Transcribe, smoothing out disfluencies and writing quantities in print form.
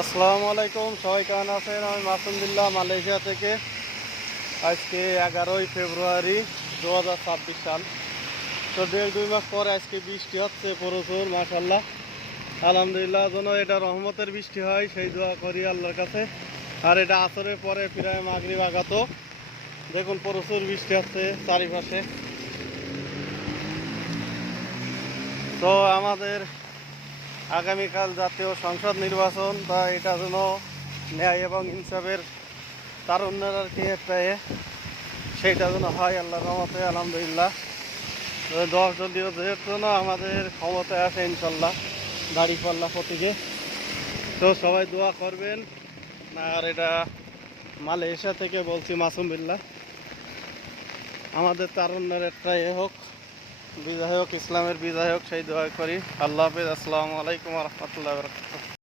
আসসালামু আলাইকুম, সবাই কেমন আছেন? আমি মাসুমদুল্লাহ, মালয়েশিয়া থেকে। আজকে 11ই ফেব্রুয়ারি 2026 সাল। তো 1.5-2 মাস পরে আজকে বৃষ্টি হচ্ছে প্রচুর, মাশাল্লাহ। আলহামদুলিল্লাহ, যেন এটা রহমতের বৃষ্টি হয় সেই দোয়া করি আল্লাহর কাছে। আর এটা আসরের পরে প্রায় মাগরিব আগাত দেখুন প্রচুর বৃষ্টি হচ্ছে চারিপাশে। তো আমাদের আগামীকাল জাতীয় সংসদ নির্বাচন, তা এটা যেন ন্যায় এবং ইনসাফের তারুণ্যের আর কি পেয়ে সেইটা যেন হয় আল্লাহর রহমতে। আলহামদুলিল্লাহ, 10 দলীয় জন্য আমাদের ক্ষমতায় আসে ইনশাল্লাহ দাঁড়িপাল্লা প্রতীকে। তো সবাই দোয়া করবেন। আর এটা মালয়েশিয়া থেকে বলছি, মাসুম বিল্লাহ। আমাদের তারুণ্যের একটা হোক, বিজয় হোক, ইসলামের বিজয় হোক, সেই দোয়া করি। আল্লাহ হাফেজ। আসসালামু আলাইকুম রহমতুল্লাহ।